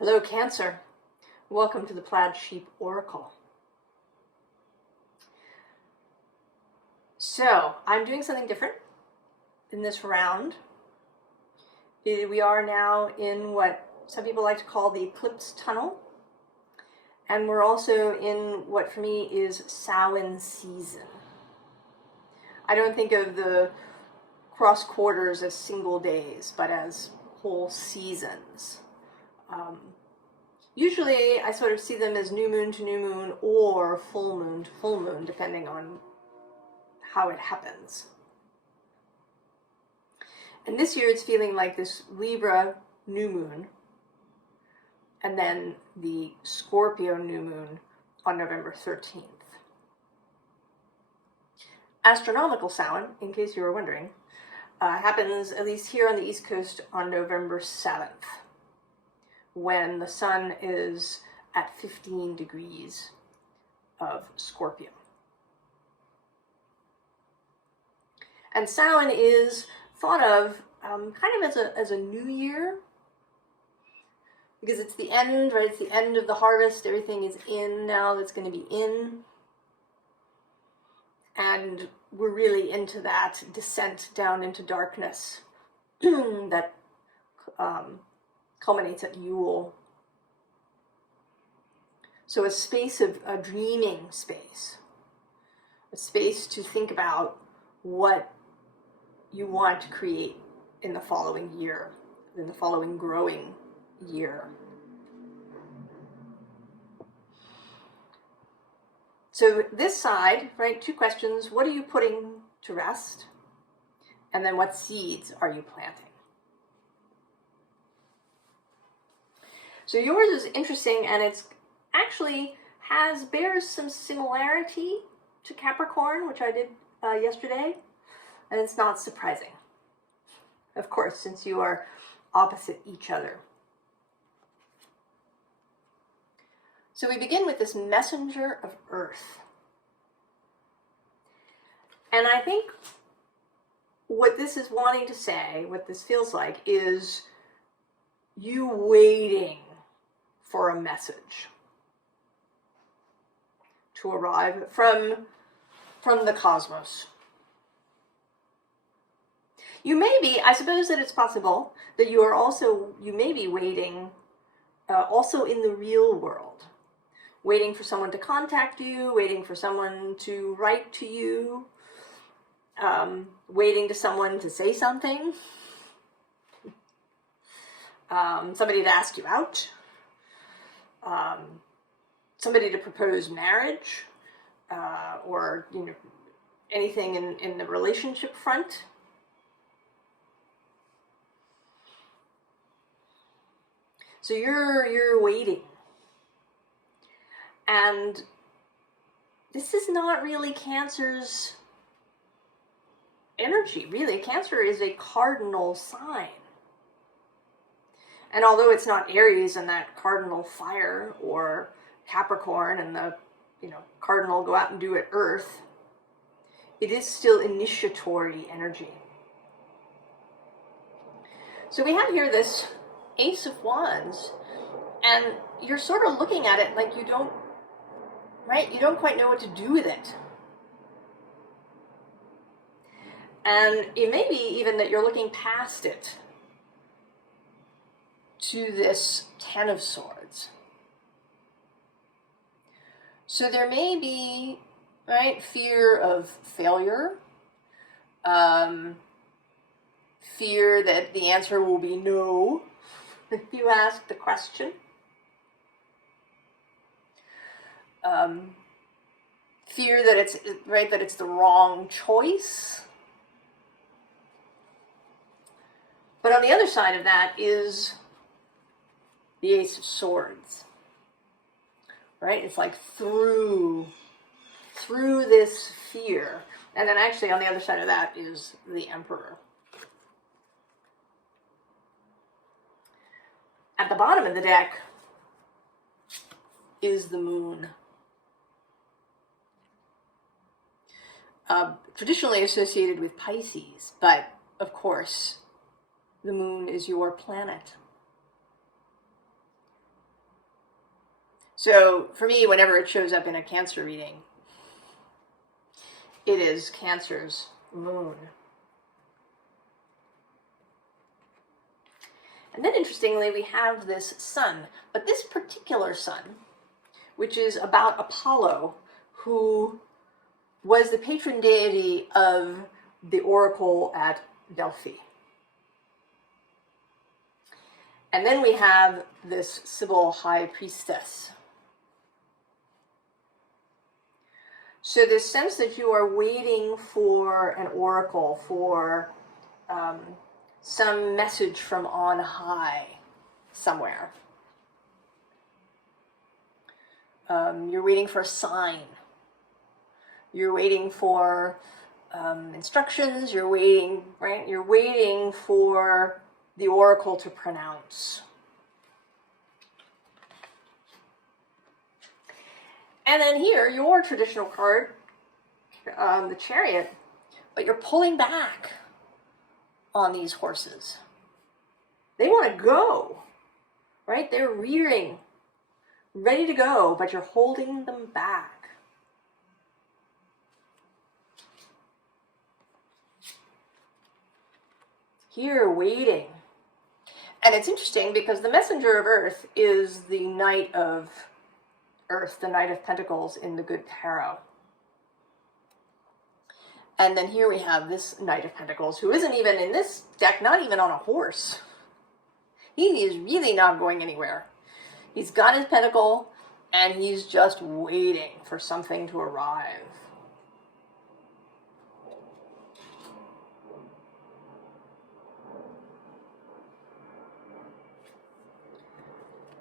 Hello, Cancer. Welcome to the Plaid Sheep Oracle. So, I'm doing something different in this round. We are now in what some people like to call the Eclipse Tunnel. And we're also in what for me is Samhain season. I don't think of the cross quarters as single days, but as whole seasons. Usually I sort of see them as new moon to new moon or full moon to full moon, depending on how it happens. And this year it's feeling like this Libra new moon and then the Scorpio new moon on November 13th. Astronomical Samhain, in case you were wondering, happens at least here on the East Coast on November 7th. When the sun is at 15 degrees of Scorpio. And Samhain is thought of kind of as a new year, because it's the end, right? It's the end of the harvest. Everything is in now that's going to be in. And we're really into that descent down into darkness that culminates at Yule. So a space of a dreaming space, a space to think about what you want to create in the following year, in the following growing year. So this side, right, two questions: what are you putting to rest? And then what seeds are you planting? So yours is interesting, and it's actually bears some similarity to Capricorn, which I did yesterday, and it's not surprising, of course, since you are opposite each other. So we begin with this messenger of earth. And I think what this is wanting to say, what this feels like, is you waiting for a message to arrive from the cosmos. You may be, I suppose that it's possible that you may be waiting also in the real world, waiting for someone to contact you, waiting for someone to write to you, waiting to someone to say something, somebody to ask you out, somebody to propose marriage, or anything in the relationship front. So you're waiting. And this is not really Cancer's energy, really. Cancer is a cardinal sign. And although it's not Aries and that cardinal fire, or Capricorn and the cardinal go out and do it Earth, it is still initiatory energy. So we have here this Ace of Wands, and you're sort of looking at it like you don't quite know what to do with it. And it may be even that you're looking past it to this Ten of Swords. So there may be, fear of failure, fear that the answer will be no if you ask the question. Fear that it's the wrong choice. But on the other side of that is the Ace of Swords, right? It's like through this fear. And then actually on the other side of that is the Emperor. At the bottom of the deck is the Moon. Traditionally associated with Pisces, but of course, the Moon is your planet. So for me, whenever it shows up in a Cancer reading, it is Cancer's moon. And then interestingly, we have this sun, but this particular sun, which is about Apollo, who was the patron deity of the oracle at Delphi. And then we have this Sibyl high priestess. So this sense that you are waiting for an oracle, for some message from on high somewhere. You're waiting for a sign. You're waiting for instructions. You're waiting, right? You're waiting for the oracle to pronounce. And then here, your traditional card, the Chariot, but you're pulling back on these horses. They want to go, right? They're rearing, ready to go, but you're holding them back. Here, waiting. And it's interesting because the messenger of Earth is the Knight of Earth, the Knight of Pentacles in the Good Tarot. And then here we have this Knight of Pentacles, who isn't even in this deck, not even on a horse. He is really not going anywhere. He's got his pentacle, and he's just waiting for something to arrive.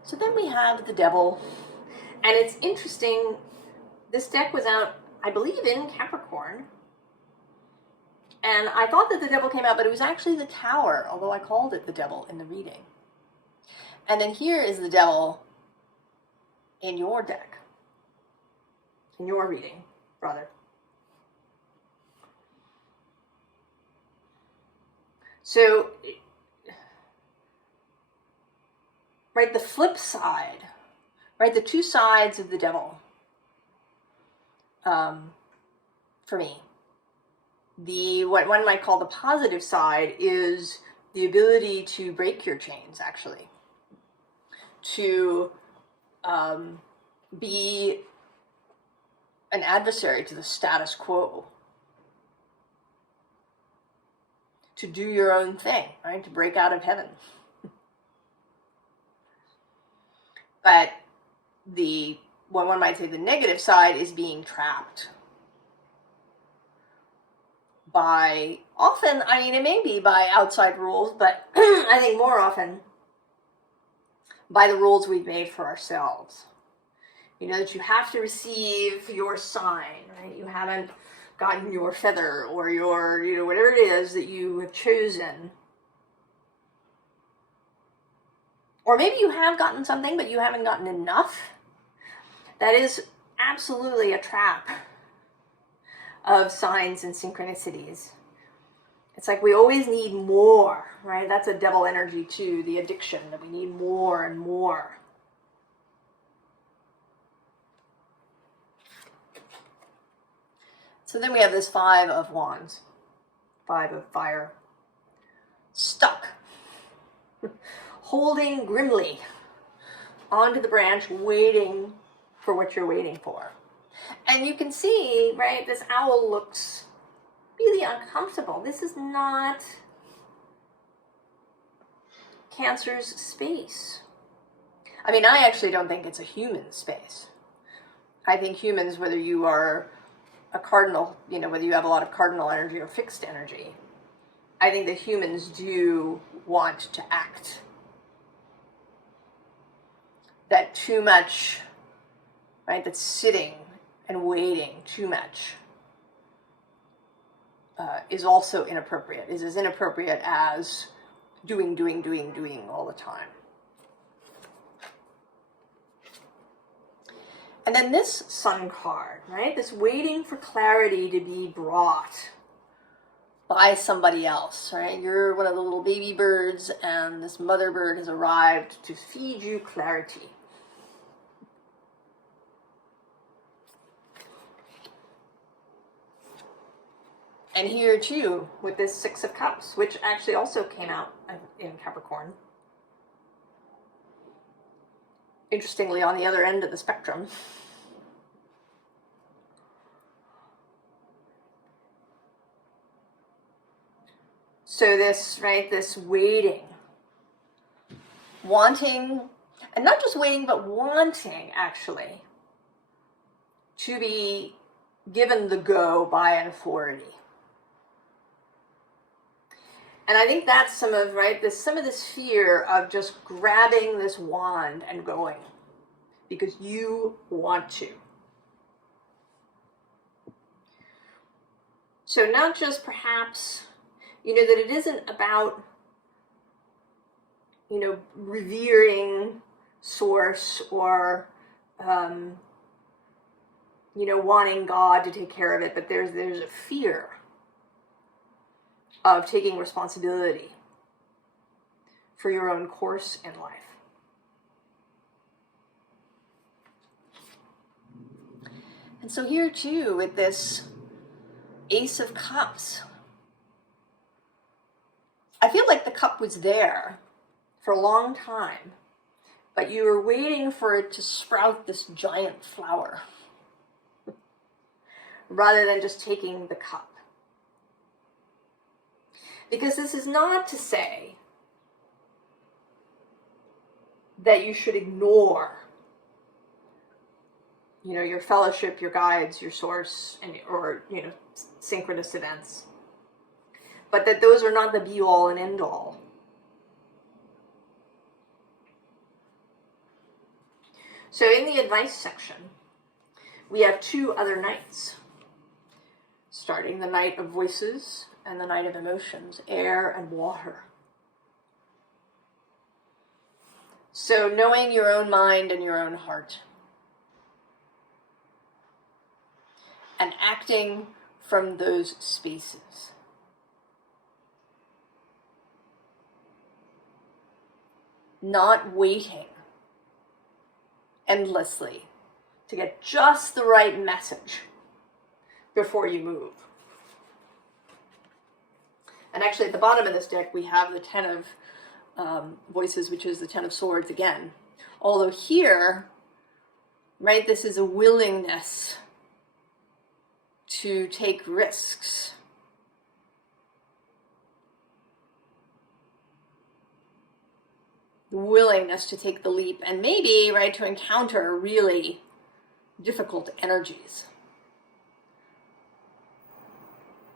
So then we have the Devil, and it's interesting, this deck was out, I believe, in Capricorn, and I thought that the Devil came out, but it was actually the Tower, although I called it the Devil in the reading. And then here is the Devil in your deck, in your reading, rather. So, right, the flip side, right, the two sides of the Devil, for me. What one might call the positive side is the ability to break your chains, actually. To be an adversary to the status quo. To do your own thing, right? To break out of heaven. But what one might say the negative side is being trapped by, often, I mean, it may be by outside rules, but I think more often by the rules we've made for ourselves. You know, that you have to receive your sign, right? You haven't gotten your feather or your, you know, whatever it is that you have chosen. Or maybe you have gotten something, but you haven't gotten enough. That is absolutely a trap of signs and synchronicities. It's like we always need more, right? That's a Devil energy too, the addiction, that we need more and more. So then we have this Five of Wands, Five of Fire, stuck, holding grimly onto the branch, waiting for what you're waiting for. And you can see, right, this owl looks really uncomfortable. This is not Cancer's space. I mean, I actually don't think it's a human space. I think humans, whether you are a cardinal, you know, whether you have a lot of cardinal energy or fixed energy, I think that humans do want to act. That too much, right, that's sitting and waiting too much is also inappropriate, is as inappropriate as doing all the time. And then this Sun card, right, this waiting for clarity to be brought by somebody else, right? You're one of the little baby birds and this mother bird has arrived to feed you clarity. And here too, with this Six of Cups, which actually also came out in Capricorn. Interestingly, on the other end of the spectrum. So this, right, this waiting, wanting, and not just waiting, but wanting, actually, to be given the go by an authority. And I think that's some of, right, some of this fear of just grabbing this wand and going because you want to. So not just perhaps, you know, that it isn't about, you know, revering source or, you know, wanting God to take care of it, but there's a fear of taking responsibility for your own course in life. And so here too, with this Ace of Cups, I feel like the cup was there for a long time, but you were waiting for it to sprout this giant flower rather than just taking the cup. Because this is not to say that you should ignore, you know, your fellowship, your guides, your source, and or, you know, synchronous events. But that those are not the be-all and end-all. So in the advice section, we have two other nights, starting the night of voices and the night of emotions, air and water. So knowing your own mind and your own heart, and acting from those spaces. Not waiting endlessly to get just the right message before you move. And actually at the bottom of this deck, we have the Ten of Voices, which is the Ten of Swords again. Although here, right, this is a willingness to take risks. The willingness to take the leap and maybe, right, to encounter really difficult energies.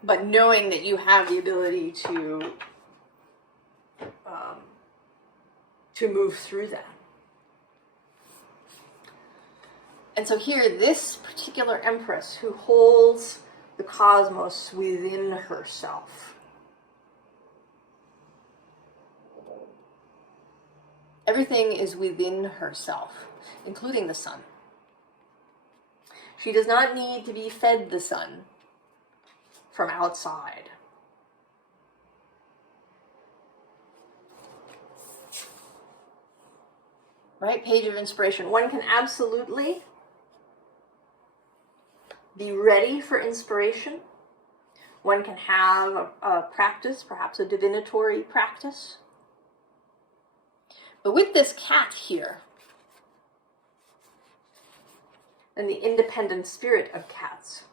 But knowing that you have the ability to move through that. And so here, this particular Empress who holds the cosmos within herself. Everything is within herself, including the sun. She does not need to be fed the sun from outside. Right? Page of Inspiration. One can absolutely be ready for inspiration. One can have a practice, perhaps a divinatory practice. But with this cat here, and the independent spirit of cats,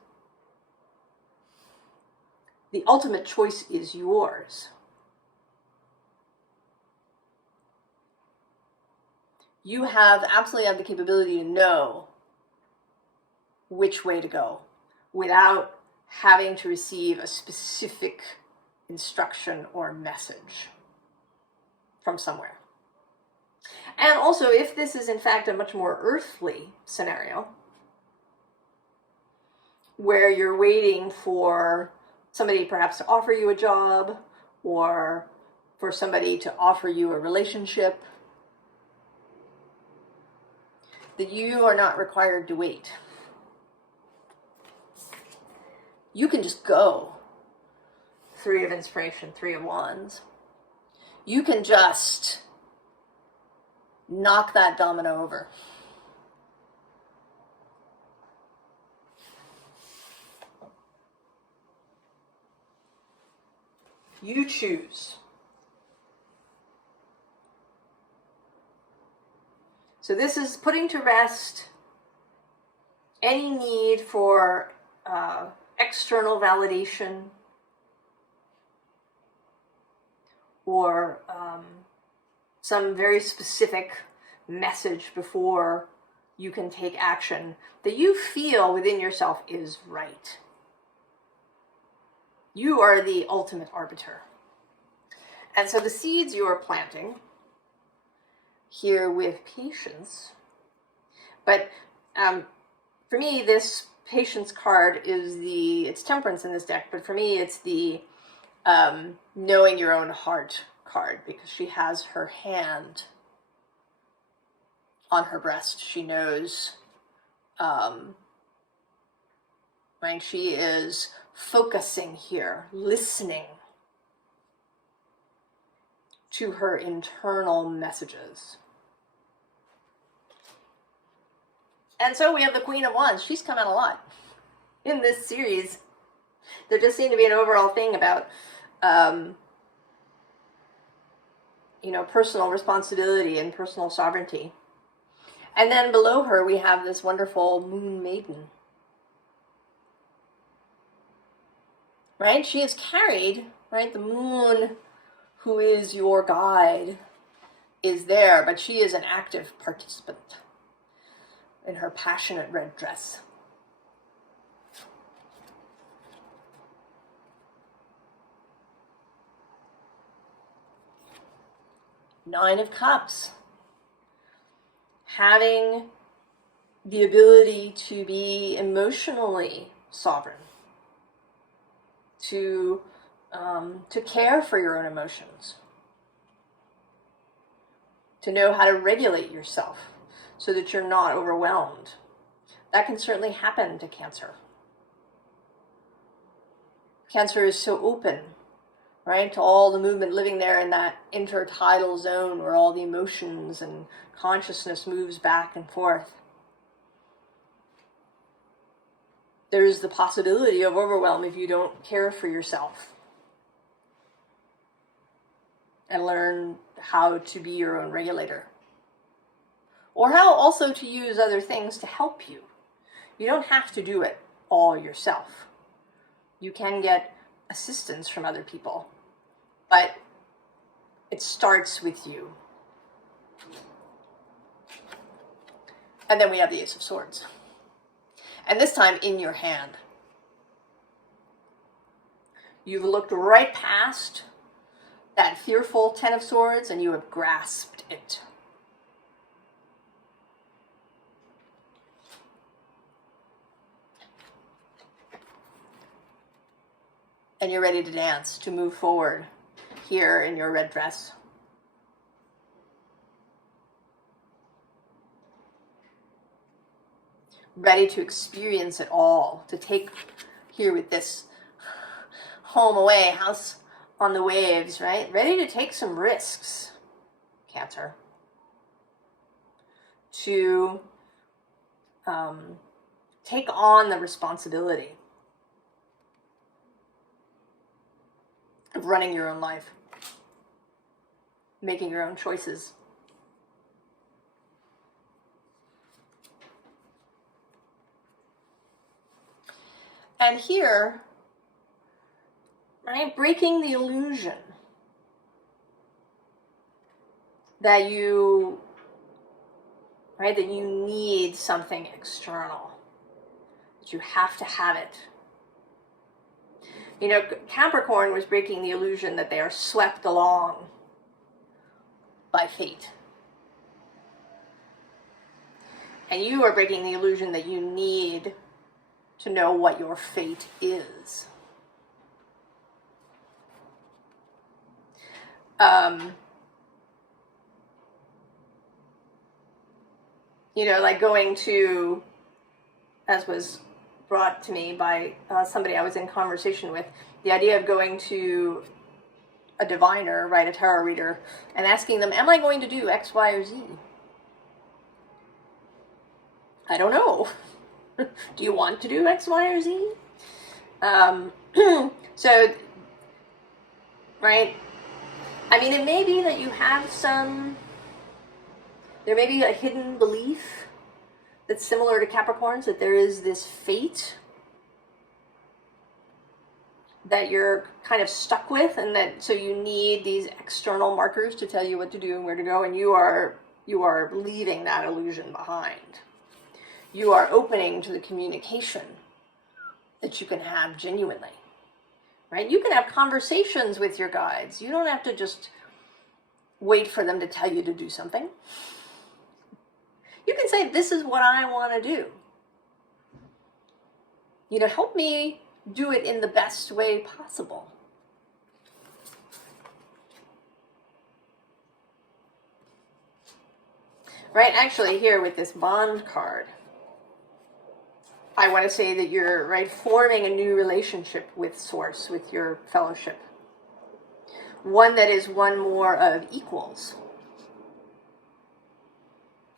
the ultimate choice is yours. You absolutely have the capability to know which way to go without having to receive a specific instruction or message from somewhere. And also, if this is in fact a much more earthly scenario, where you're waiting for somebody perhaps to offer you a job, or for somebody to offer you a relationship, that you are not required to wait. You can just go. Three of Inspiration, Three of Wands. You can just knock that domino over. You choose. So this is putting to rest any need for external validation or some very specific message before you can take action that you feel within yourself is right. You are the ultimate arbiter. And so the seeds you are planting here with patience, but for me, this patience card is it's temperance in this deck, but for me, it's the knowing your own heart card, because she has her hand on her breast. She knows, right? She is focusing here, listening to her internal messages. And so we have the Queen of Wands. She's come out a lot in this series. There just seemed to be an overall thing about, personal responsibility and personal sovereignty. And then below her, we have this wonderful Moon Maiden. Right? She is carried, right? The moon, who is your guide, is there, but she is an active participant in her passionate red dress. Nine of Cups. Having the ability to be emotionally sovereign, to care for your own emotions, to know how to regulate yourself so that you're not overwhelmed. That can certainly happen to Cancer. Cancer is so open, right, to all the movement, living there in that intertidal zone where all the emotions and consciousness moves back and forth. There's the possibility of overwhelm if you don't care for yourself and learn how to be your own regulator. Or how also to use other things to help you. You don't have to do it all yourself. You can get assistance from other people, but it starts with you. And then we have the Ace of Swords. And this time in your hand. You've looked right past that fearful Ten of Swords and you have grasped it. And you're ready to dance, to move forward here in your red dress. Ready to experience it all, to take here with this home away, house on the waves, right? Ready to take some risks, Cancer. To take on the responsibility of running your own life, making your own choices. And here, right, breaking the illusion that you need something external, that you have to have it. You know, Capricorn was breaking the illusion that they are swept along by fate. And you are breaking the illusion that you need to know what your fate is. Like going to, as was brought to me by somebody I was in conversation with, the idea of going to a diviner, right, a tarot reader, and asking them, am I going to do X, Y, or Z? I don't know. Do you want to do X, Y, or Z? So, right? I mean, it may be that you have there may be a hidden belief that's similar to Capricorns, that there is this fate that you're kind of stuck with, and that so you need these external markers to tell you what to do and where to go, and you are leaving that illusion behind. You are opening to the communication that you can have genuinely, right? You can have conversations with your guides. You don't have to just wait for them to tell you to do something. You can say, this is what I want to do. You know, help me do it in the best way possible. Right, actually here with this Bond card, I want to say that you're, right, forming a new relationship with Source, with your fellowship. One that is one more of equals.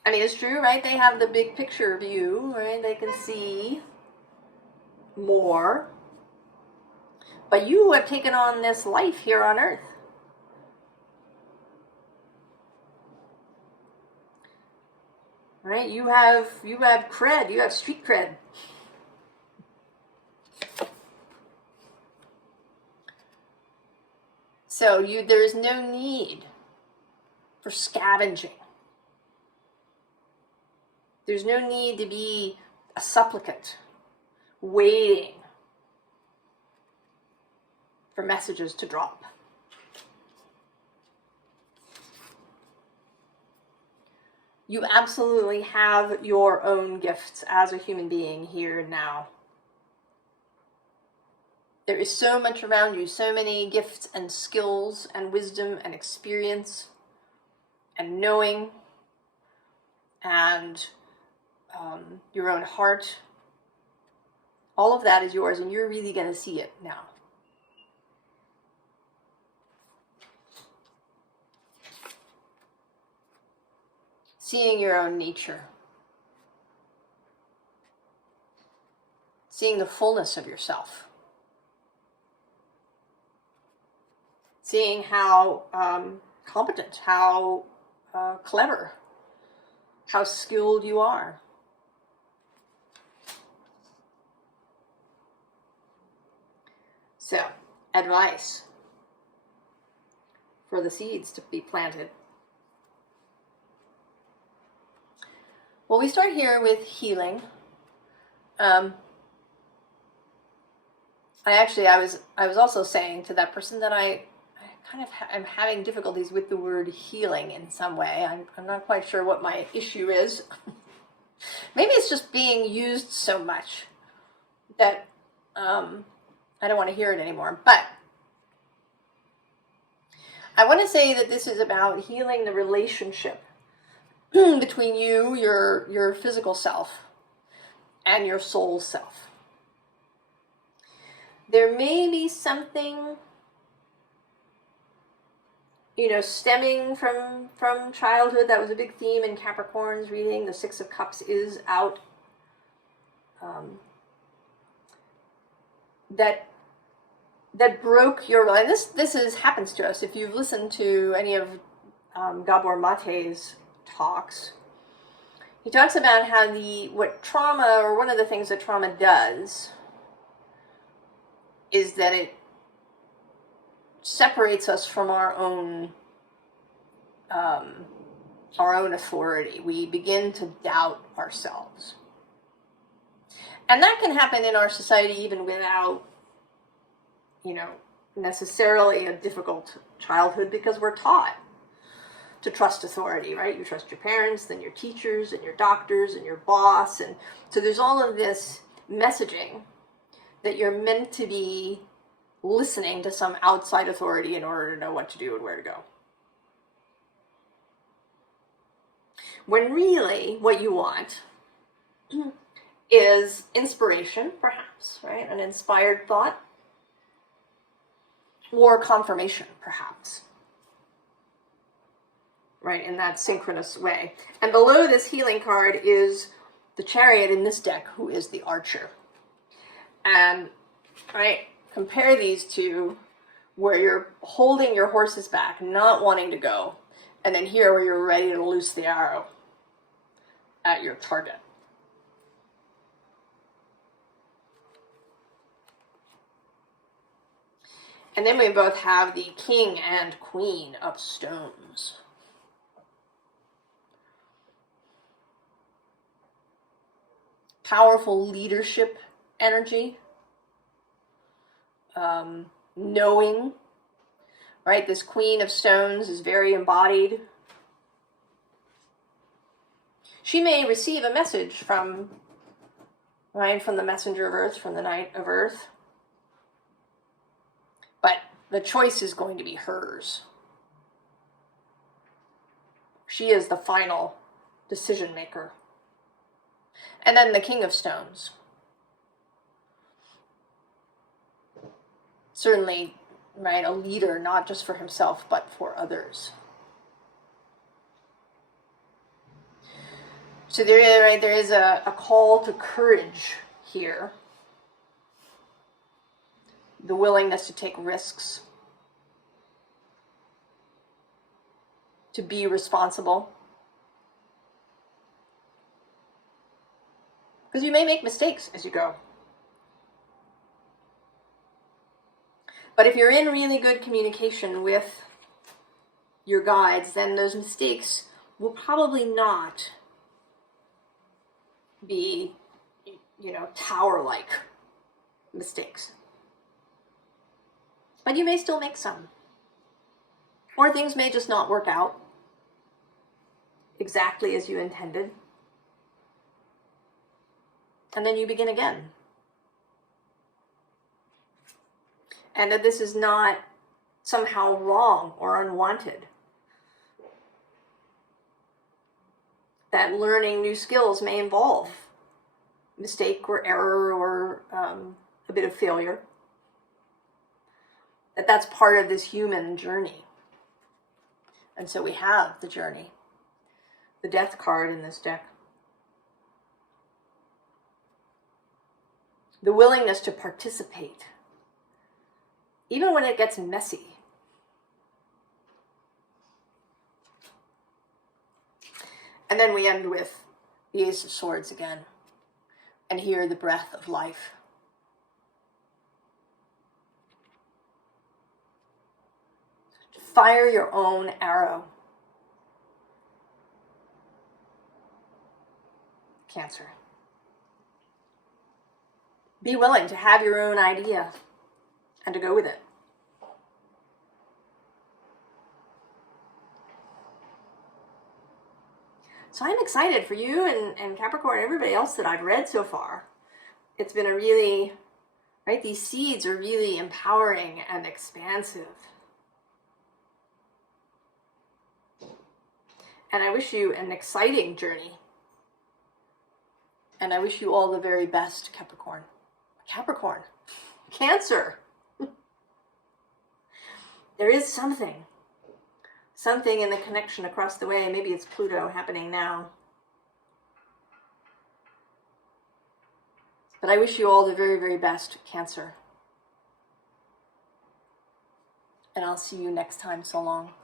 I mean, it's true, right? They have the big picture view, right? They can see more. But you have taken on this life here on Earth. Right? You have cred, you have street cred. So there is no need for scavenging. There's no need to be a supplicant waiting for messages to drop. You absolutely have your own gifts as a human being here and now. There is so much around you, so many gifts and skills and wisdom and experience and knowing and your own heart. All of that is yours, and you're really going to see it now. Seeing your own nature. Seeing the fullness of yourself. Seeing how competent, how clever, how skilled you are. So, advice for the seeds to be planted. Well, we start here with healing. I was also saying to that person that I kind of am having difficulties with the word healing in some way. I'm not quite sure what my issue is. Maybe it's just being used so much that I don't want to hear it anymore. But I want to say that this is about healing the relationship between you, your physical self, and your soul self. There may be something, stemming from childhood. That was a big theme in Capricorn's reading. The Six of Cups is out. That broke your, and this happens to us. If you've listened to any of Gabor Mate's talks, he talks about how what trauma, or one of the things that trauma does, is that it separates us from our own authority. We begin to doubt ourselves. And that can happen in our society even without, necessarily a difficult childhood, because we're taught to trust authority, right? You trust your parents, then your teachers, and your doctors, and your boss. And so there's all of this messaging that you're meant to be listening to some outside authority in order to know what to do and where to go. When really what you want is inspiration, perhaps, right? An inspired thought, or confirmation, perhaps, right? In that synchronous way. And below this healing card is the Chariot in this deck, who is the Archer. And, right, compare these two where you're holding your horses back, not wanting to go. And then here where you're ready to loose the arrow at your target. And then we both have the King and Queen of Stones. Powerful leadership energy. Knowing, right? This Queen of Stones is very embodied. She may receive a message from, right, from the Messenger of Earth, from the Knight of Earth. But the choice is going to be hers. She is the final decision maker. And then the King of Stones. Certainly, right, a leader, not just for himself, but for others. So there is a call to courage here. The willingness to take risks. To be responsible. Because you may make mistakes as you go. But if you're in really good communication with your guides, then those mistakes will probably not be, tower-like mistakes. But you may still make some. Or things may just not work out exactly as you intended. And then you begin again. And that this is not somehow wrong or unwanted. That learning new skills may involve mistake or error or a bit of failure. That's part of this human journey. And so we have the journey. The Death card in this deck. The willingness to participate. Even when it gets messy. And then we end with the Ace of Swords again. And here the breath of life. Fire your own arrow. Cancer. Be willing to have your own idea and to go with it. So I'm excited for you and Capricorn and everybody else that I've read so far. It's been a really, right, these seeds are really empowering and expansive. And I wish you an exciting journey. And I wish you all the very best, Capricorn. Capricorn. Cancer. There is something in the connection across the way. Maybe it's Pluto happening now. But I wish you all the very, very best, Cancer. And I'll see you next time. So long.